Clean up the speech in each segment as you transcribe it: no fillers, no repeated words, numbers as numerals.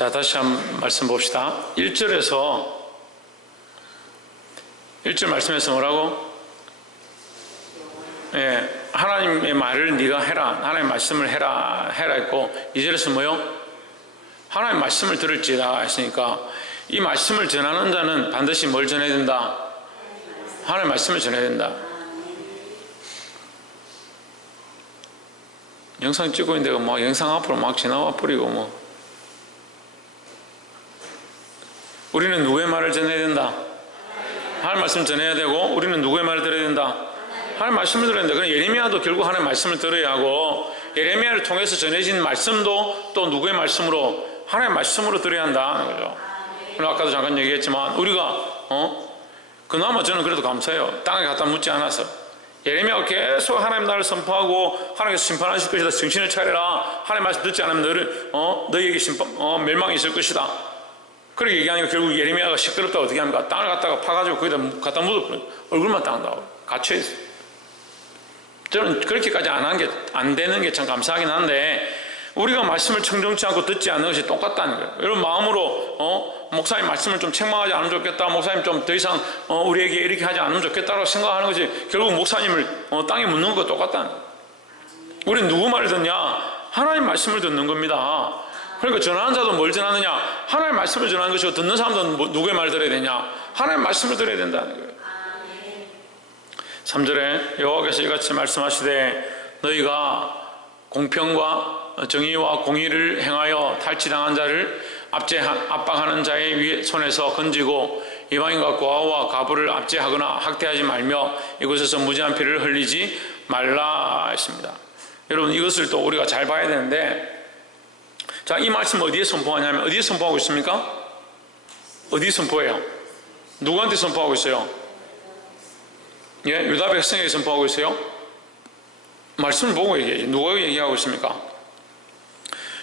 자, 다시 한번 말씀 봅시다. 1절 말씀에서 뭐라고? 하나님의 말을 네가 해라, 하나님의 말씀을 해라 했고, 2절에서 뭐요? 하나님의 말씀을 들을지다 했으니까, 이 말씀을 전하는 자는 반드시 뭘 전해야 된다? 하나님의 말씀을 전해야 된다. 영상 찍고 있는데 막 영상 앞으로 막 지나와 버리고 우리는 누구의 말을 전해야 된다? 하나님의 말씀을 전해야 되고, 우리는 누구의 말을 들어야 된다? 하나님의 말씀을 들어야 된다. 그럼 예레미야도 결국 하나님의 말씀을 들어야 하고, 예레미야를 통해서 전해진 말씀도 또 누구의 말씀으로? 하나님의 말씀으로 들어야 한다는 거죠. 그럼 아까도 잠깐 얘기했지만, 우리가 그나마 저는 그래도 감사해요. 땅에 갖다 묻지 않아서. 예레미야가 계속 하나님 나라를 선포하고 하나님께서 심판하실 것이다, 정신을 차려라, 하나님 말씀 듣지 않으면 너희에게 멸망이 있을 것이다, 그렇게 얘기하니까 결국 예레미야가 시끄럽다고 어떻게 합니까? 땅을 갖다가 파가지고 거기다 갖다 묻어버려요. 얼굴만 딱 나오고 갇혀있어요. 저는 그렇게까지 안 되는 게 참 감사하긴 한데, 우리가 말씀을 청정치 않고 듣지 않는 것이 똑같다는 거예요. 여러분 마음으로 목사님 말씀을 좀 책망하지 않으면 좋겠다, 목사님 좀 더 이상 우리에게 이렇게 하지 않으면 좋겠다라고 생각하는 것이 결국 목사님을 땅에 묻는 것과 똑같다는 거예요. 우리는 누구 말을 듣냐? 하나님 말씀을 듣는 겁니다. 그러니까 전하는 자도 뭘 전하느냐? 하나님 말씀을 전하는 것이고, 듣는 사람도 누구의 말을 들어야 되냐? 하나님 말씀을 들어야 된다는 거예요. 3절에 여호와께서 이같이 말씀하시되, 너희가 공평과 정의와 공의를 행하여 탈취당한 자를 압박하는 자의 손에서 건지고, 이방인과 고아와 과부를 압제하거나 학대하지 말며 이곳에서 무지한 피를 흘리지 말라 했습니다. 여러분, 이것을 또 우리가 잘 봐야 되는데, 자, 이 말씀 어디에 선포하냐면, 어디에 선포하고 있습니까? 어디 선포해요? 누구한테 선포하고 있어요? 유다 백성에게 선포하고 있어요? 말씀을 보고 얘기해요. 누가 얘기하고 있습니까?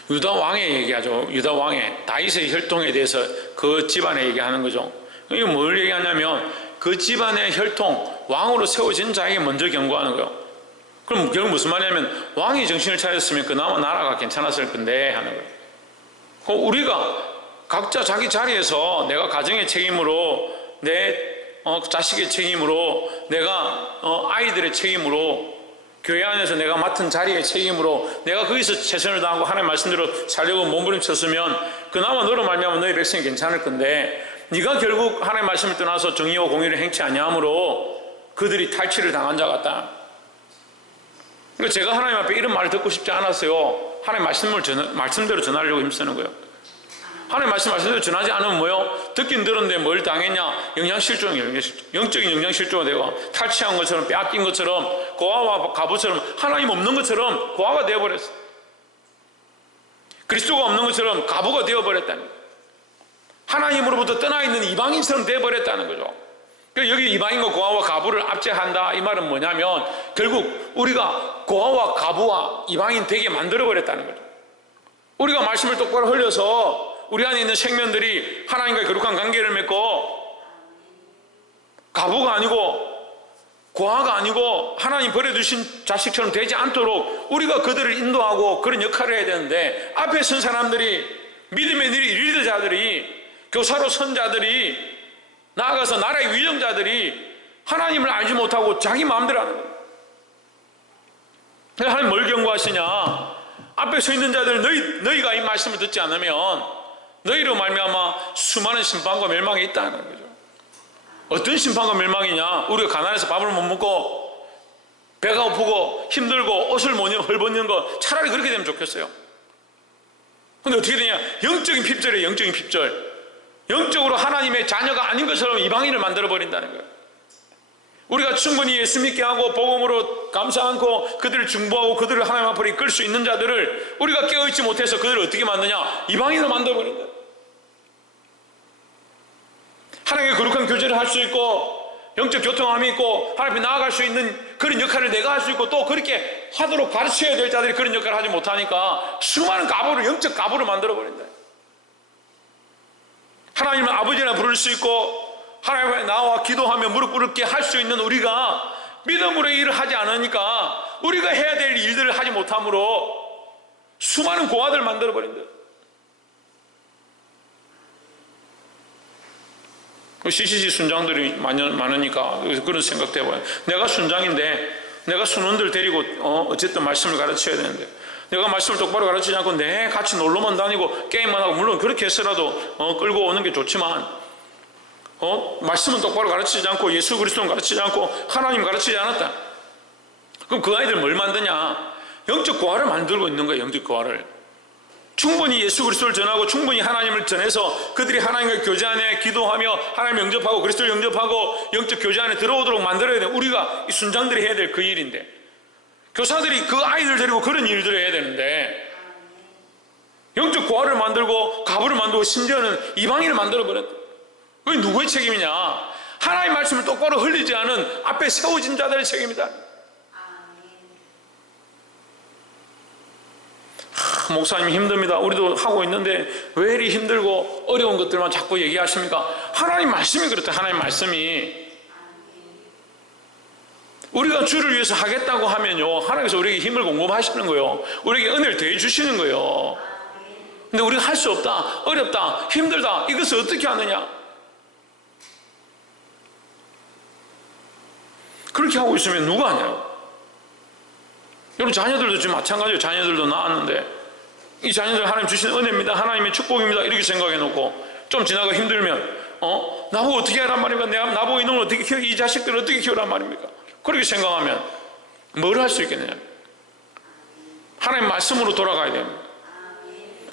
유다 왕에 얘기하죠. 유다 왕의 다윗의 혈통에 대해서 그 집안에 얘기하는 거죠. 이게 뭘 얘기하냐면, 그 집안의 혈통, 왕으로 세워진 자에게 먼저 경고하는 거예요. 그럼 결국 무슨 말이냐면, 왕이 정신을 차렸으면 그나마 나라가 괜찮았을 건데 하는 거예요. 우리가 각자 자기 자리에서, 내가 가정의 책임으로, 내 자식의 책임으로, 내가 아이들의 책임으로, 교회 안에서 내가 맡은 자리의 책임으로 내가 거기서 최선을 다하고 하나님 말씀대로 살려고 몸부림쳤으면 그나마 너로 말미암아 너희 백성이 괜찮을 건데, 네가 결국 하나님 말씀을 떠나서 정의와 공의를 행치 아니함으로 그들이 탈취를 당한 자 같다. 그러니까 제가 하나님 앞에 이런 말을 듣고 싶지 않았어요. 하나님 말씀대로 전하려고 힘쓰는 거예요. 하나님 말씀대로 전하지 않으면 뭐요? 듣긴 들었는데 뭘 당했냐? 영적인 영양실조가 되고, 탈취한 것처럼, 빼앗긴 것처럼, 고아와 과부처럼, 하나님 없는 것처럼 고아가 되어버렸어요. 그리스도가 없는 것처럼 과부가 되어버렸다는 거예요. 하나님으로부터 떠나있는 이방인처럼 되어버렸다는 거죠. 그래서 여기 이방인과 고아와 과부를 압제한다, 이 말은 뭐냐면, 결국 우리가 고아와 과부와 이방인 되게 만들어버렸다는 거죠. 우리가 말씀을 똑바로 흘려서 우리 안에 있는 생명들이 하나님과의 거룩한 관계를 맺고, 과부가 아니고 고아가 아니고 하나님 버려두신 자식처럼 되지 않도록 우리가 그들을 인도하고 그런 역할을 해야 되는데, 앞에 선 사람들이, 믿음의 리더자들이, 교사로 선자들이, 나아가서 나라의 위정자들이 하나님을 알지 못하고 자기 마음대로 하는 거예요. 하나님 뭘 경고하시냐? 앞에 서 있는 자들, 너희가 이 말씀을 듣지 않으면 너희로 말미암아 수많은 심판과 멸망이 있다는 거죠. 어떤 심판과 멸망이냐? 우리가 가난해서 밥을 못 먹고 배가 고프고 힘들고 옷을 못 헐벗는 거, 차라리 그렇게 되면 좋겠어요. 근데 어떻게 되냐? 영적인 핍절이에요. 영적인 핍절. 영적으로 하나님의 자녀가 아닌 것처럼 이방인을 만들어버린다는 거예요. 우리가 충분히 예수 믿게 하고 복음으로 감사 않고 그들을 중보하고 그들을 하나님 앞으로 이끌 수 있는 자들을 우리가 깨어있지 못해서 그들을 어떻게 만드냐? 이방인으로 만들어버린다. 하나님의 거룩한 교제를 할 수 있고, 영적 교통함이 있고, 하나님 앞에 나아갈 수 있는 그런 역할을 내가 할 수 있고, 또 그렇게 하도록 가르쳐야 될 자들이 그런 역할을 하지 못하니까 수많은 가부를, 영적 가부를 만들어버린다. 하나님을 아버지라 부를 수 있고, 하나님 앞에 나와 기도하며 무릎 꿇게 할 수 있는 우리가 믿음으로 일을 하지 않으니까, 우리가 해야 될 일들을 하지 못함으로 수많은 고아들 만들어버린다. CCC 순장들이 많으니까 그런 생각도 해봐요. 내가 순장인데 내가 순원들 데리고 어쨌든 말씀을 가르쳐야 되는데 내가 말씀을 똑바로 가르치지 않고 내 같이 놀러만 다니고 게임만 하고 물론 그렇게 해서라도 끌고 오는 게 좋지만 말씀은 똑바로 가르치지 않고 예수 그리스도는 가르치지 않고 하나님 가르치지 않았다. 그럼 그 아이들 뭘 만드냐? 영적 고아를 만들고 있는 거예요. 영적 고아를. 충분히 예수 그리스도를 전하고 충분히 하나님을 전해서 그들이 하나님과 교제 안에 기도하며 하나님을 영접하고 그리스도를 영접하고 영적 교제 안에 들어오도록 만들어야 돼. 우리가 이 순장들이 해야 될 그 일인데 교사들이 그 아이들 데리고 그런 일들을 해야 되는데 영적 고아를 만들고 가부를 만들고 심지어는 이방인을 만들어버렸다. 그게 누구의 책임이냐? 하나님의 말씀을 똑바로 흘리지 않은 앞에 세워진 자들의 책임이다. 목사님 힘듭니다. 우리도 하고 있는데 왜 이리 힘들고 어려운 것들만 자꾸 얘기하십니까? 하나님 말씀이 그렇다. 하나님 말씀이 우리가 주를 위해서 하겠다고 하면요 하나님께서 우리에게 힘을 공급하시는 거예요. 우리에게 은혜를 더해 주시는 거예요. 근데 우리가 할 수 없다, 어렵다, 힘들다, 이것을 어떻게 하느냐? 그렇게 하고 있으면 누가 하냐고. 여러분 자녀들도 지금 마찬가지예요. 자녀들도 낳았는데 이 자녀들 하나님 주신 은혜입니다, 하나님의 축복입니다 이렇게 생각해 놓고 좀 지나가 힘들면 나보고 어떻게 하란 말입니까? 나보고 이놈을 어떻게 키워, 이 자식들을 어떻게 키우란 말입니까? 그렇게 생각하면 뭘 할 수 있겠느냐? 하나님 말씀으로 돌아가야 됩니다.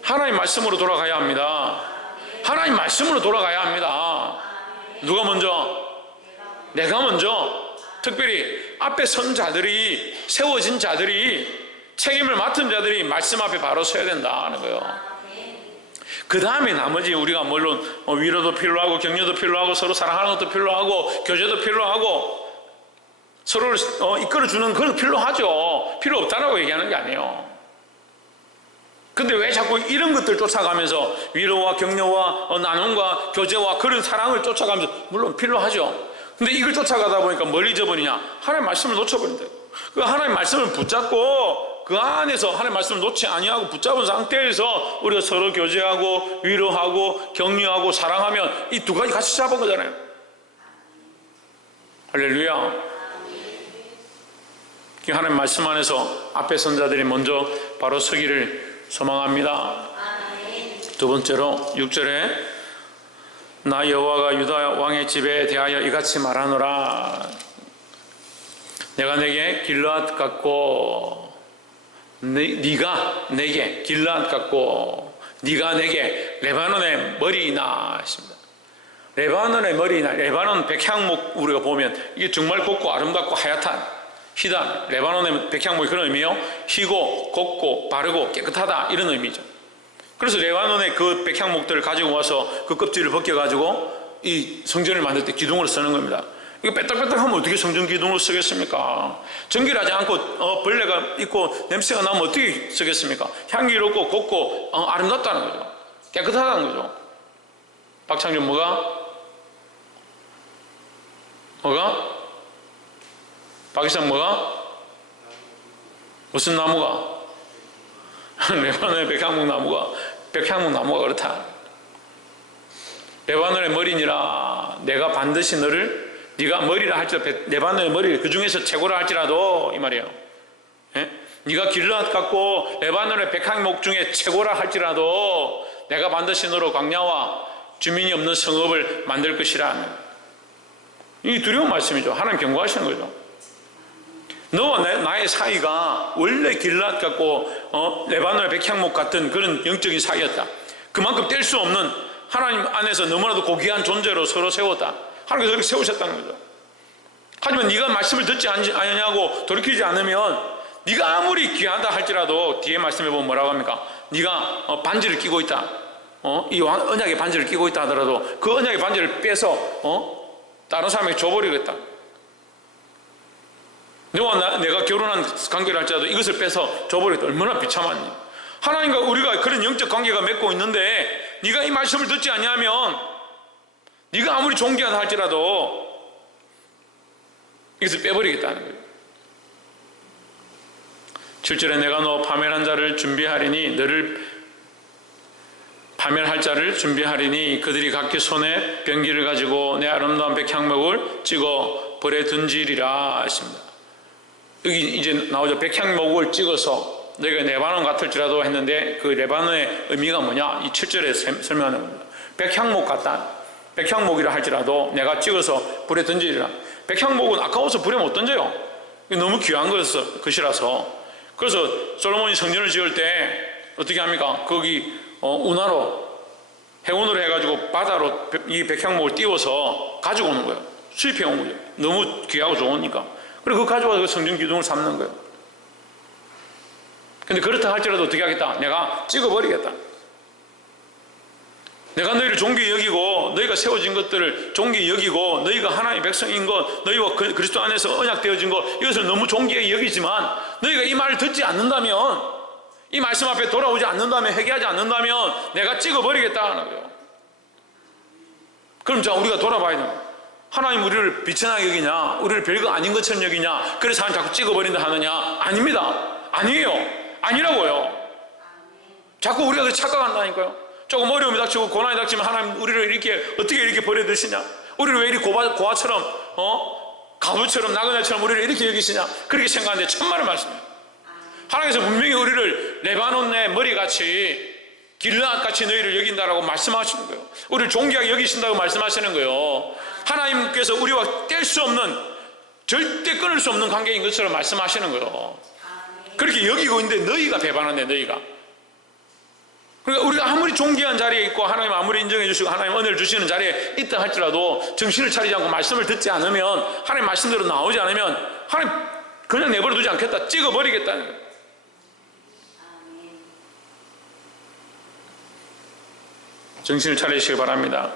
하나님 말씀으로 돌아가야 합니다. 하나님 말씀으로 돌아가야 합니다. 누가 먼저? 내가 먼저. 특별히 앞에 선 자들이, 세워진 자들이, 책임을 맡은 자들이 말씀 앞에 바로 서야 된다는 거예요. 그 다음에 나머지 우리가 물론 위로도 필요하고 격려도 필요하고 서로 사랑하는 것도 필요하고 교제도 필요하고 서로를 이끌어주는 그런 필요하죠. 필요 없다라고 얘기하는 게 아니에요. 근데 왜 자꾸 이런 것들 쫓아가면서 위로와 격려와 나눔과 교제와 그런 사랑을 쫓아가면서 물론 필요하죠. 근데 이걸 쫓아가다 보니까 뭘 잊어버리냐? 하나님 말씀을 놓쳐버린다. 그 하나님 말씀을 붙잡고 그 안에서 하나님 말씀을 놓지 아니하고 붙잡은 상태에서 우리가 서로 교제하고 위로하고 격려하고 사랑하면 이 두 가지 같이 잡은 거잖아요. 할렐루야. 하나님 말씀 안에서 앞에 선자들이 먼저 바로 서기를 소망합니다. 두 번째로 6절에 나 여호와가 유다 왕의 집에 대하여 이같이 말하노라. 내가 내게 길르앗 같고 네가 내게 길르앗 같고 네가 내게 레바논의 머리이나 했습니다. 레바논의 머리이나. 레바논 백향목 우리가 보면 이게 정말 곱고 아름답고 하얗다, 희다. 레바논의 백향목이 그런 의미예요. 희고 곱고 바르고 깨끗하다 이런 의미죠. 그래서 레바논의 그 백향목들을 가지고 와서 그 껍질을 벗겨가지고 이 성전을 만들 때 기둥으로 쓰는 겁니다. 이거 빼딱빼딱하면 어떻게 성전 기둥으로 쓰겠습니까? 전기를 하지 않고 벌레가 있고 냄새가 나면 어떻게 쓰겠습니까? 향기롭고 곱고 아름답다는 거죠. 깨끗하다는 거죠. 박창준 뭐가? 박이상 뭐가? 무슨 나무가? 레바논의 백향목 나무가 그렇다. 레바논의 머리니라. 내가 반드시 너를, 네가 머리라 할지라도, 레바논의 머리 그 중에서 최고라 할지라도 이 말이에요. 예? 네가 길르앗 같고 레바논의 백향목 중에 최고라 할지라도 내가 반드시 너로 광야와 주민이 없는 성읍을 만들 것이라. 이 두려운 말씀이죠. 하나님 경고하시는 거죠. 너와 나의 사이가 원래 길르앗 같고 레바논의 백향목 같은 그런 영적인 사이였다. 그만큼 뗄 수 없는 하나님 안에서 너무나도 고귀한 존재로 서로 세웠다. 하나님께서 그렇게 세우셨다는 거죠. 하지만 네가 말씀을 듣지 않느냐고 돌이키지 않으면 네가 아무리 귀하다 할지라도 뒤에 말씀해 보면 뭐라고 합니까? 네가 반지를 끼고 있다. 이 언약의 반지를 끼고 있다 하더라도 그 언약의 반지를 빼서 다른 사람에게 줘버리겠다. 너와 내가 결혼한 관계를 할지라도 이것을 빼서 줘버리겠다. 얼마나 비참하니. 하나님과 우리가 그런 영적 관계가 맺고 있는데 네가 이 말씀을 듣지 아니하면 네가 아무리 존귀하다 할지라도 이것을 빼버리겠다는 거예요. 7절에 내가 너 파멸한 자를 준비하리니 너를 파멸할 자를 준비하리니 그들이 각기 손에 병기를 가지고 내 아름다운 백향목을 찍어 벌에 던지리라 했습니다. 여기 이제 나오죠. 백향목을 찍어서 너희가 레바논 같을지라도 했는데 그 레바논의 의미가 뭐냐? 이 7절에 설명하는 겁니다. 백향목 같다. 백향목이라 할지라도 내가 찍어서 불에 던지리라. 백향목은 아까워서 불에 못 던져요. 너무 귀한 것이라서. 그래서 솔로몬이 성전을 지을 때 어떻게 합니까? 거기 운하로 해운으로 해가지고 바다로 이 백향목을 띄워서 가지고 오는 거예요. 수입해 온 거죠. 너무 귀하고 좋으니까. 그리고 그거 가져와서 성전 기둥을 삼는 거예요. 근데 그렇다 할지라도 어떻게 하겠다? 내가 찍어버리겠다. 내가 너희를 존귀히 여기고 너희가 세워진 것들을 존귀히 여기고 너희가 하나님의 백성인 것, 너희와 그리스도 안에서 언약되어진 것, 이것을 너무 존귀히 여기지만 너희가 이 말을 듣지 않는다면, 이 말씀 앞에 돌아오지 않는다면, 회개하지 않는다면 내가 찍어버리겠다는 거예요. 그럼 자, 우리가 돌아봐야 돼요. 하나님 우리를 비천하게 여기냐? 우리를 별거 아닌 것처럼 여기냐? 그래서 하나님 자꾸 찍어버린다 하느냐? 아닙니다. 아니에요. 아니라고요. 자꾸 우리가 착각한다니까요. 조금 어려움이 닥치고 고난이 닥치면 하나님 우리를 어떻게 이렇게 버려두시냐? 우리를 왜 이렇게 고아처럼 가부처럼 나그네처럼 우리를 이렇게 여기시냐? 그렇게 생각하는데 천만의 말씀이에요. 하나님께서 분명히 우리를 레바논의 머리같이 길앗같이 너희를 여긴다라고 말씀하시는 거예요. 우리를 존귀하게 여기신다고 말씀하시는 거예요. 하나님께서 우리와 뗄 수 없는, 절대 끊을 수 없는 관계인 것처럼 말씀하시는 거예요. 그렇게 여기고 있는데 너희가 배반한대. 너희가. 그러니까 우리가 아무리 존귀한 자리에 있고 하나님 아무리 인정해 주시고 하나님 은혜를 주시는 자리에 있다 할지라도 정신을 차리지 않고 말씀을 듣지 않으면, 하나님 말씀대로 나오지 않으면 하나님 그냥 내버려 두지 않겠다. 찍어버리겠다는 거예요. 정신을 차리시기 바랍니다.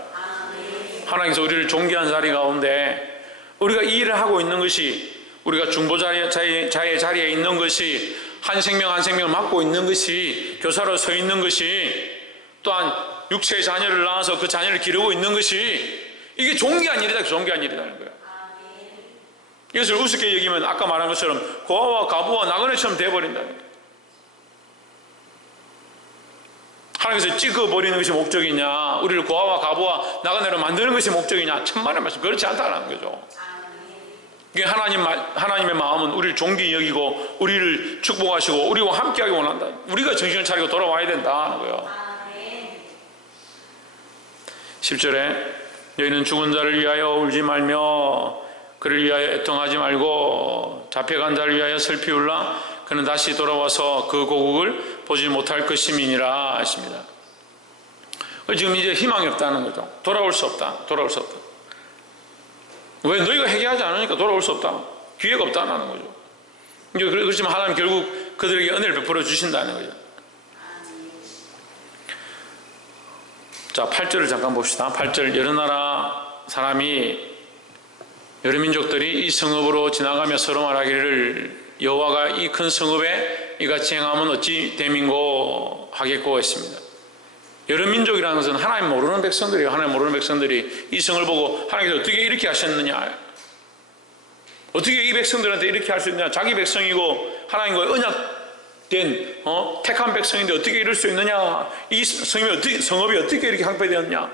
하나님께서 우리를 존귀한 자리 가운데 우리가 이 일을 하고 있는 것이, 우리가 중보자의 자리에 있는 것이, 한 생명 한 생명을 맡고 있는 것이, 교사로 서 있는 것이, 또한 육체의 자녀를 낳아서 그 자녀를 기르고 있는 것이, 이게 존귀한 일이다. 존귀한 일이라는 거예요. 이것을 우습게 여기면 아까 말한 것처럼 고아와 가부와 나그네처럼 되어버린다는 거예요. 하나님께서 찍어버리는 것이 목적이냐, 우리를 고아와 가부와 나그네로 만드는 것이 목적이냐, 천만의 말씀. 그렇지 않다는 거죠. 이게 하나님의 마음은 우리를 존귀히 여기고 우리를 축복하시고 우리와 함께하기 원한다. 우리가 정신을 차리고 돌아와야 된다는 거예요. 10절에 너희는 죽은 자를 위하여 울지 말며 그를 위하여 애통하지 말고 잡혀간 자를 위하여 슬피 울라. 그는 다시 돌아와서 그 고국을 보지 못할 것임이니라 하십니다. 지금 이제 희망이 없다는 거죠. 돌아올 수 없다. 돌아올 수 없다. 왜? 너희가 회개하지 않으니까 돌아올 수 없다. 기회가 없다는 거죠. 그렇지만 하나님 결국 그들에게 은혜를 베풀어 주신다는 거죠. 자, 8절을 잠깐 봅시다. 8절, 여러 나라 사람이, 여러 민족들이 이 성읍으로 지나가며 서로 말하기를 여호와가 이 큰 성읍에 이같이 행하면 어찌 됨인고 하겠고 했습니다. 여러 민족이라는 것은 하나님 모르는 백성들이에요. 하나님 모르는 백성들이 이 성을 보고 하나님께서 어떻게 이렇게 하셨느냐, 어떻게 이 백성들한테 이렇게 할 수 있느냐, 자기 백성이고 하나님과 언약된 택한 백성인데 어떻게 이럴 수 있느냐, 이 성읍이 어떻게 이렇게 황폐되었냐.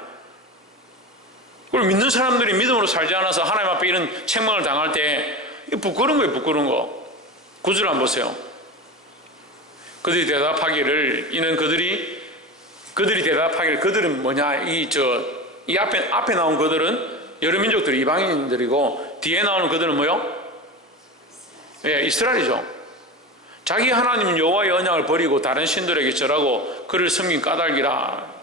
그리고 믿는 사람들이 믿음으로 살지 않아서 하나님 앞에 이런 책망을 당할 때 부끄러운 거예요. 부끄러운 거. 9절 한번 보세요. 그들이 대답하기를, 이는 그들이 대답하기를, 그들은 뭐냐, 이 앞에 나온 그들은 여러 민족들이 이방인들이고, 뒤에 나오는 그들은 뭐요? 예, 이스라엘이죠. 자기 하나님 여호와의 언약을 버리고 다른 신들에게 절하고 그를 섬긴 까닭이라.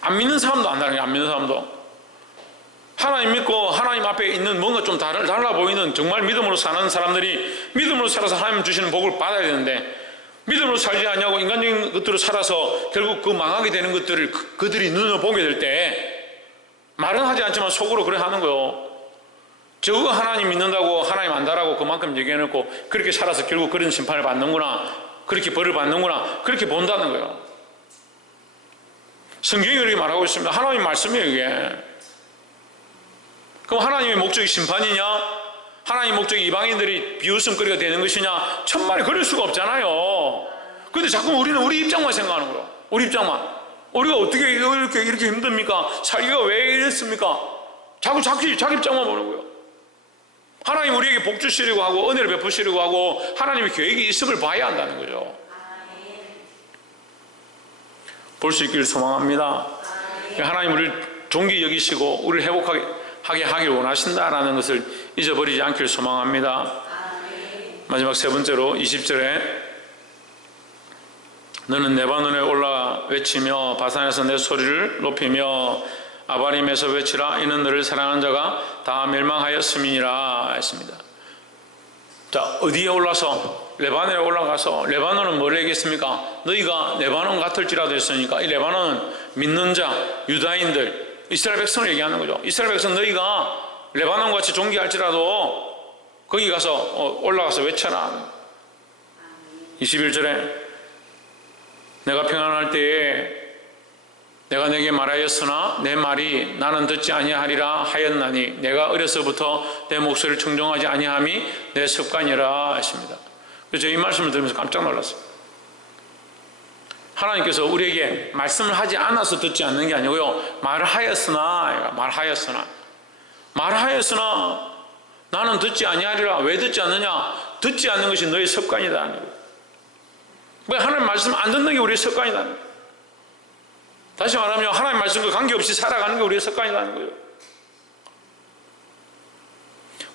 안 믿는 사람도 안다는 거예요. 안 믿는 사람도. 하나님 믿고 하나님 앞에 있는 뭔가 좀 달라 보이는 정말 믿음으로 사는 사람들이 믿음으로 살아서 하나님 주시는 복을 받아야 되는데, 믿음으로 살지 않냐고 인간적인 것들로 살아서 결국 그 망하게 되는 것들을 그들이 눈으로 보게 될 때 말은 하지 않지만 속으로 그래 하는 거예요. 저거 하나님 믿는다고 하나님 안다라고 그만큼 얘기해놓고 그렇게 살아서 결국 그런 심판을 받는구나, 그렇게 벌을 받는구나, 그렇게 본다는 거예요. 성경이 그렇게 말하고 있습니다. 하나님 말씀이에요, 이게. 그럼 하나님의 목적이 심판이냐? 하나님의 목적이 이방인들이 비웃음거리가 되는 것이냐? 천만에 그럴 수가 없잖아요. 근데 자꾸 우리는 우리 입장만 생각하는 거예요. 우리 입장만. 우리가 어떻게 이렇게 힘듭니까? 살기가 왜 이랬습니까? 자꾸 자기 입장만 보는 거예요. 하나님 우리에게 복 주시려고 하고 은혜를 베푸시려고 하고 하나님의 계획이 있음을 봐야 한다는 거죠. 볼 수 있기를 소망합니다. 하나님 우리를 존귀 여기시고 우리를 회복하게 하길 원하신다라는 것을 잊어버리지 않기를 소망합니다. 마지막 세 번째로 20절에 너는 레바논에 올라 외치며 바산에서 내 소리를 높이며 아바림에서 외치라. 이는 너를 사랑하는 자가 다 멸망하였음이니라 했습니다. 자, 어디에 올라서? 레바논에 올라가서. 레바논은 뭘 얘기했습니까? 너희가 레바논 같을지라도 했으니까 이 레바논은 믿는 자, 유다인들, 이스라엘 백성을 얘기하는 거죠. 이스라엘 백성 너희가 레바논같이 존귀할지라도 거기 가서 올라가서 외쳐라. 21절에 내가 평안할 때에 내가 내게 말하였으나 내 말이 나는 듣지 아니하리라 하였나니 내가 어려서부터 내 목소리를 청종하지 아니함이 내 습관이라 했습니다. 그래서 이 말씀을 들으면서 깜짝 놀랐어요. 하나님께서 우리에게 말씀을 하지 않아서 듣지 않는 게 아니고요, 말하였으나 나는 듣지 아니하리라. 왜 듣지 않느냐? 듣지 않는 것이 너의 습관이다. 하나님 말씀 안 듣는 게 우리의 습관이다. 다시 말하면 하나님 말씀과 관계없이 살아가는 게 우리의 습관이라는 거예요.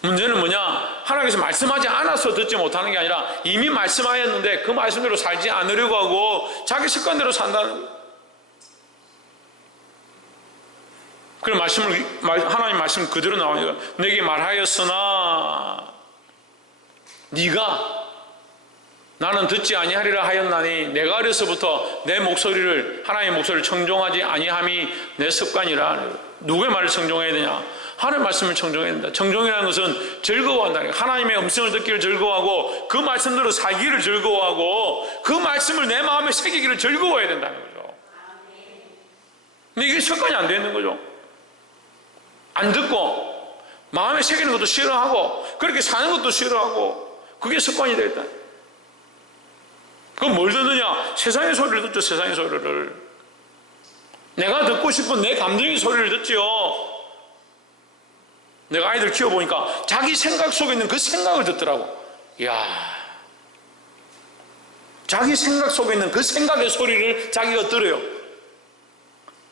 문제는 뭐냐? 하나님께서 말씀하지 않아서 듣지 못하는 게 아니라 이미 말씀하였는데 그 말씀대로 살지 않으려고 하고 자기 습관대로 산다는 거예요. 그런 하나님 말씀 그대로 나오니까 내게 말하였으나 네가 나는 듣지 아니하리라 하였나니 내가 어려서부터 내 목소리를 하나님의 목소리를 청종하지 아니함이 내 습관이라. 누구의 말을 청종해야 되냐? 하나님의 말씀을 청종해야 된다. 청종이라는 것은 즐거워한다는 거예요. 하나님의 음성을 듣기를 즐거워하고 그 말씀대로 살기를 즐거워하고 그 말씀을 내 마음에 새기기를 즐거워해야 된다는 거죠. 근데 이게 습관이 안 되는 거죠. 안 듣고 마음에 새기는 것도 싫어하고 그렇게 사는 것도 싫어하고 그게 습관이 되겠다. 그럼 뭘 듣느냐? 세상의 소리를 듣죠. 세상의 소리를. 내가 듣고 싶은 내 감정의 소리를 듣지요. 내가 아이들 키워보니까 자기 생각 속에 있는 그 생각을 듣더라고. 이야, 자기 생각 속에 있는 그 생각의 소리를 자기가 들어요.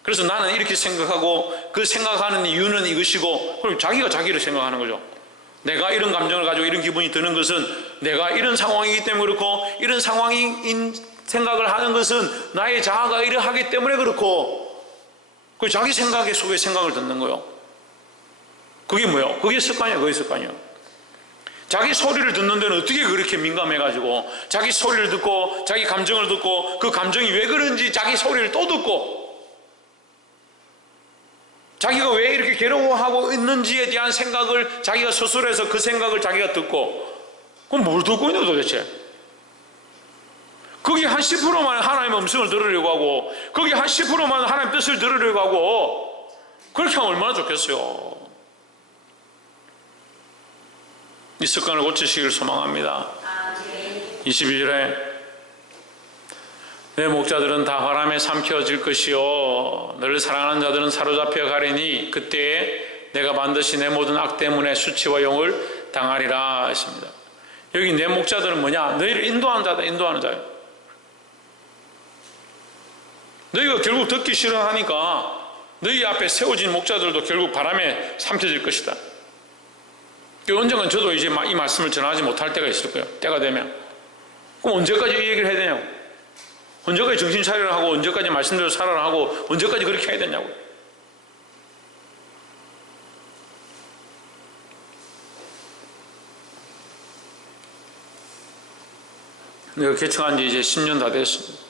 그래서 나는 이렇게 생각하고 그 생각하는 이유는 이것이고, 그럼 자기가 자기를 생각하는 거죠. 내가 이런 감정을 가지고 이런 기분이 드는 것은 내가 이런 상황이기 때문에 그렇고, 이런 상황인 생각을 하는 것은 나의 자아가 이러하기 때문에 그렇고, 그 자기 생각의 속에 생각을 듣는 거예요. 그게 뭐예요? 그게 습관이에요. 그게 습관이에요. 자기 소리를 듣는 데는 어떻게 그렇게 민감해가지고 자기 소리를 듣고 자기 감정을 듣고 그 감정이 왜 그런지 자기 소리를 또 듣고 자기가 왜 이렇게 괴로워하고 있는지에 대한 생각을 자기가 스스로 해서 그 생각을 자기가 듣고, 그럼 뭘 듣고 있는 도대체? 거기 한 10%만 하나님의 음성을 들으려고 하고 거기 한 10%만 하나님의 뜻을 들으려고 하고 그렇게 하면 얼마나 좋겠어요. 이 습관을 고치시기를 소망합니다. 22절에 내 목자들은 다 바람에 삼켜질 것이요 너를 사랑하는 자들은 사로잡혀 가리니 그때에 내가 반드시 내 모든 악 때문에 수치와 용을 당하리라 했습니다. 여기 내 목자들은 뭐냐? 너희를 인도하는 자다. 인도하는 자예요. 너희가 결국 듣기 싫어하니까 너희 앞에 세워진 목자들도 결국 바람에 삼켜질 것이다. 언젠간 저도 이제 이 말씀을 전하지 못할 때가 있을 거예요. 때가 되면. 그럼 언제까지 이 얘기를 해야 되냐고. 언제까지 정신 차리라 하고 언제까지 말씀대로 살아라 하고 언제까지 그렇게 해야 되냐고. 내가 개척한 지 이제 10년 다 됐습니다.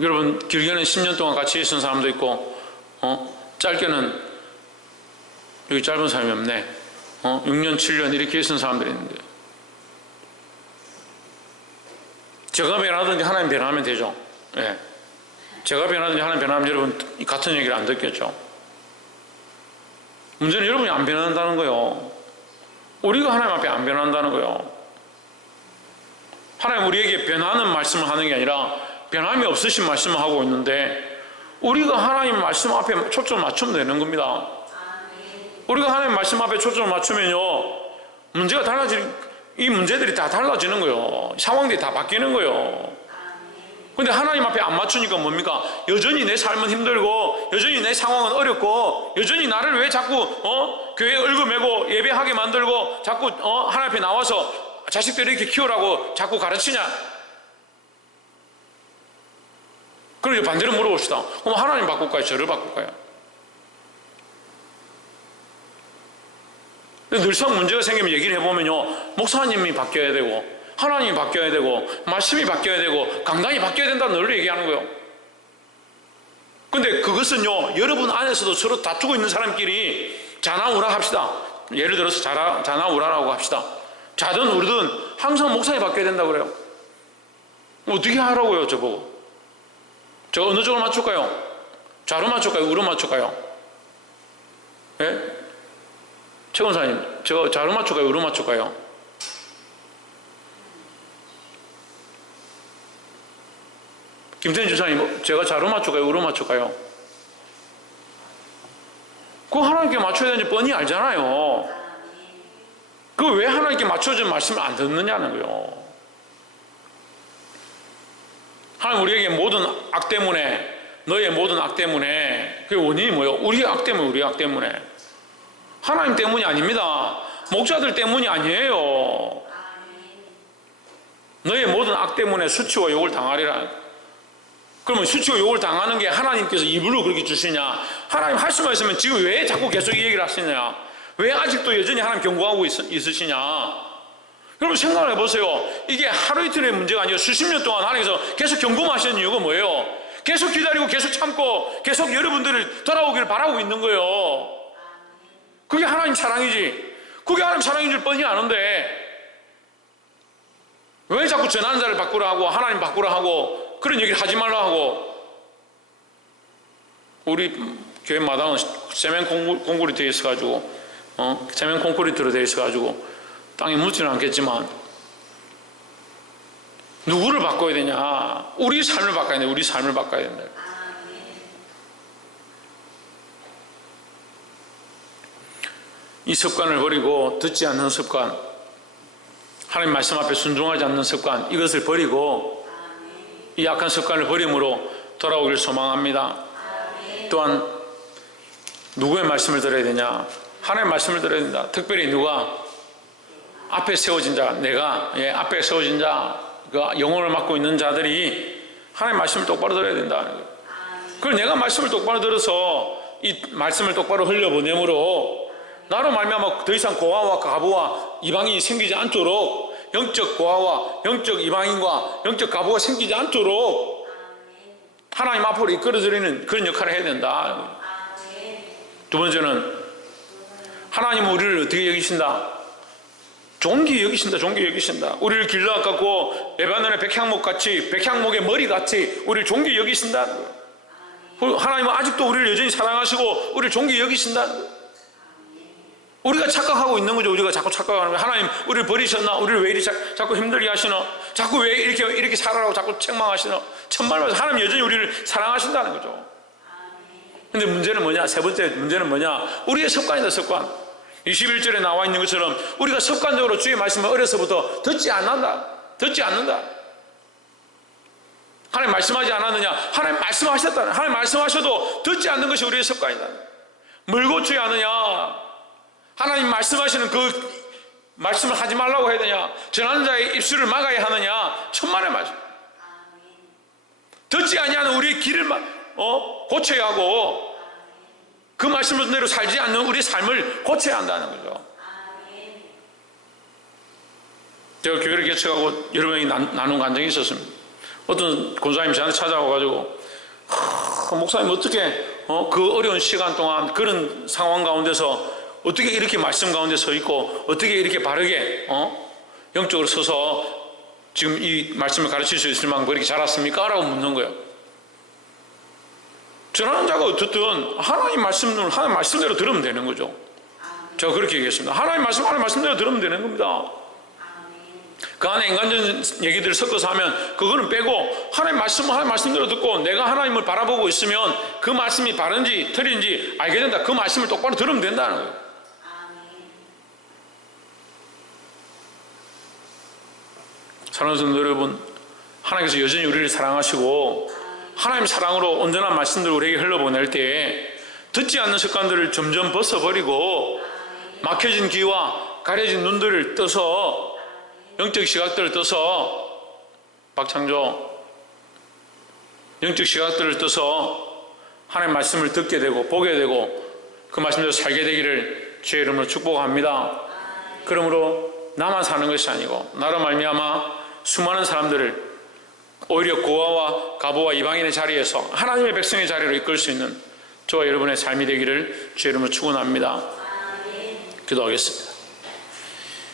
여러분, 길게는 10년 동안 같이 있은 사람도 있고, 짧게는, 여기 짧은 사람이 없네. 6년, 7년 이렇게 있은 사람들이 있는데. 제가 변하든지 하나님 변하면 되죠. 예. 제가 변하든지 하나님 변하면 여러분 같은 얘기를 안 듣겠죠. 문제는 여러분이 안 변한다는 거예요. 우리가 하나님 앞에 안 변한다는 거예요. 하나님 우리에게 변하는 말씀을 하는 게 아니라 변함이 없으신 말씀을 하고 있는데 우리가 하나님 말씀 앞에 초점을 맞추면 되는 겁니다. 우리가 하나님 말씀 앞에 초점을 맞추면요, 문제가 이 문제들이 다 달라지는 거예요. 상황들이 다 바뀌는 거예요. 근데 하나님 앞에 안 맞추니까 뭡니까? 여전히 내 삶은 힘들고, 여전히 내 상황은 어렵고, 여전히 나를 왜 자꾸 교회에 얼굴매고 예배하게 만들고, 자꾸 하나님 앞에 나와서 자식들을 이렇게 키우라고 자꾸 가르치냐? 그럼 반대로 물어봅시다. 그럼 하나님 바꿀까요? 저를 바꿀까요? 늘상 문제가 생기면 얘기를 해보면요, 목사님이 바뀌어야 되고, 하나님이 바뀌어야 되고, 말씀이 바뀌어야 되고, 강단이 바뀌어야 된다는 늘 얘기하는 거예요. 근데 그것은요, 여러분 안에서도 서로 다투고 있는 사람끼리 자나우라 합시다. 예를 들어서 자나우라라고 합시다. 자든 우르든 항상 목사님이 바뀌어야 된다고 그래요. 어떻게 하라고요, 저보고? 저 어느 쪽으로 맞출까요? 좌로 맞출까요? 우로 맞출까요? 예? 최 권사님, 저 좌로 맞출까요? 우로 맞출까요? 김태현 주사님, 제가 좌로 맞출까요? 우로 맞출까요? 그거 하나님께 맞춰야 되는지 뻔히 알잖아요. 그거 왜 하나님께 맞춰진 말씀을 안 듣느냐는 거예요. 하나님 우리에게 모든 악 때문에, 너의 모든 악 때문에, 그 원인이 뭐예요? 우리의 악 때문에, 우리의 악 때문에. 하나님 때문이 아닙니다. 목자들 때문이 아니에요. 너의 모든 악 때문에 수치와 욕을 당하리라. 그러면 수치와 욕을 당하는 게 하나님께서 입으로 그렇게 주시냐? 하나님 할 수만 있으면 지금 왜 자꾸 계속 이 얘기를 하시냐? 왜 아직도 여전히 하나님 경고하고 있으시냐? 여러분 생각을 해보세요. 이게 하루 이틀의 문제가 아니고 수십 년 동안 하나님께서 계속 경고하시는 이유가 뭐예요? 계속 기다리고 계속 참고 계속 여러분들을 돌아오기를 바라고 있는 거예요. 그게 하나님 사랑이지. 그게 하나님 사랑인 줄 뻔히 아는데 왜 자꾸 전하는 자를 바꾸라 하고 하나님 바꾸라 하고 그런 얘기를 하지 말라 하고. 우리 교회 마당은 세멘 콘크리트 되어 있어가지고 세멘 콘크리트로 되어 있어가지고 땅에 묻지는 않겠지만 누구를 바꿔야 되냐? 우리 삶을 바꿔야 된다. 우리 삶을 바꿔야 된다. 이 습관을 버리고 듣지 않는 습관, 하나님 말씀 앞에 순종하지 않는 습관, 이것을 버리고 이 약한 습관을 버림으로 돌아오길 소망합니다. 또한 누구의 말씀을 들어야 되냐? 하나님의 말씀을 들어야 된다. 특별히 누가 앞에 세워진 자, 내가 앞에 세워진 자, 그 영혼을 맡고 있는 자들이 하나님의 말씀을 똑바로 들어야 된다. 그걸 내가 말씀을 똑바로 들어서 이 말씀을 똑바로 흘려보내므로 나로 말미암아 더 이상 고아와 가부와 이방인이 생기지 않도록, 영적 고아와 영적 이방인과 영적 가부가 생기지 않도록 하나님 앞으로 이끌어드리는 그런 역할을 해야 된다. 두 번째는 하나님은 우리를 어떻게 여기신다? 존귀히 여기신다. 존귀히 여기신다. 우리를 길러 갖고 레바논의 백향목같이, 백향목의 머리같이 우리를 존귀히 여기신다. 하나님은 아직도 우리를 여전히 사랑하시고 우리를 존귀히 여기신다. 우리가 착각하고 있는 거죠. 우리가 자꾸 착각하는 거예요. 하나님 우리를 버리셨나? 우리를 왜 이렇게 자꾸 힘들게 하시나? 자꾸 왜 이렇게 살아라고 자꾸 책망하시나? 천만에 하나님 여전히 우리를 사랑하신다는 거죠. 근데 문제는 뭐냐? 세 번째 문제는 뭐냐? 우리의 습관이다. 습관. 21절에 나와 있는 것처럼 우리가 습관적으로 주의 말씀을 어려서부터 듣지 않는다. 듣지 않는다. 하나님 말씀하지 않았느냐? 하나님 말씀하셨다. 하나님 말씀하셔도 듣지 않는 것이 우리의 습관이다. 뭘 고쳐야 하느냐? 하나님 말씀하시는 그 말씀을 하지 말라고 해야 되냐? 전하는 자의 입술을 막아야 하느냐? 천만의 말씀. 듣지 아니하는 우리의 길을 고쳐야 하고 그 말씀대로 살지 않는 우리의 삶을 고쳐야 한다는 거죠. 제가 교회를 개척하고 여러 명이 나눈 간증이 있었습니다. 어떤 권사님이 저한테 찾아와가지고 목사님 어떻게 그 어려운 시간 동안 그런 상황 가운데서 어떻게 이렇게 말씀 가운데 서 있고 어떻게 이렇게 바르게 영적으로 서서 지금 이 말씀을 가르칠 수 있을 만큼 그렇게 자랐습니까? 라고 묻는 거예요. 전하는 자가 어떻든 하나님 말씀대로 들으면 되는 거죠. 제가 그렇게 얘기했습니다. 하나님 말씀대로 들으면 되는 겁니다. 그 안에 인간적인 얘기들을 섞어서 하면 그거는 빼고 하나님 말씀대로 듣고 내가 하나님을 바라보고 있으면 그 말씀이 바른지 틀린지 알게 된다. 그 말씀을 똑바로 들으면 된다는 거예요. 사랑하는 성도 여러분, 하나님께서 여전히 우리를 사랑하시고 하나님 사랑으로 온전한 말씀들을 우리에게 흘러보낼 때에 듣지 않는 습관들을 점점 벗어버리고 막혀진 귀와 가려진 눈들을 떠서 영적 시각들을 떠서 박창조 영적 시각들을 떠서 하나님 말씀을 듣게 되고 보게 되고 그 말씀대로 살게 되기를 주의 이름으로 축복합니다. 그러므로 나만 사는 것이 아니고 나로 말미암아 수많은 사람들을 오히려 고아와 가부와 이방인의 자리에서 하나님의 백성의 자리로 이끌 수 있는 저와 여러분의 삶이 되기를 주의 이름으로 축원합니다. 기도하겠습니다.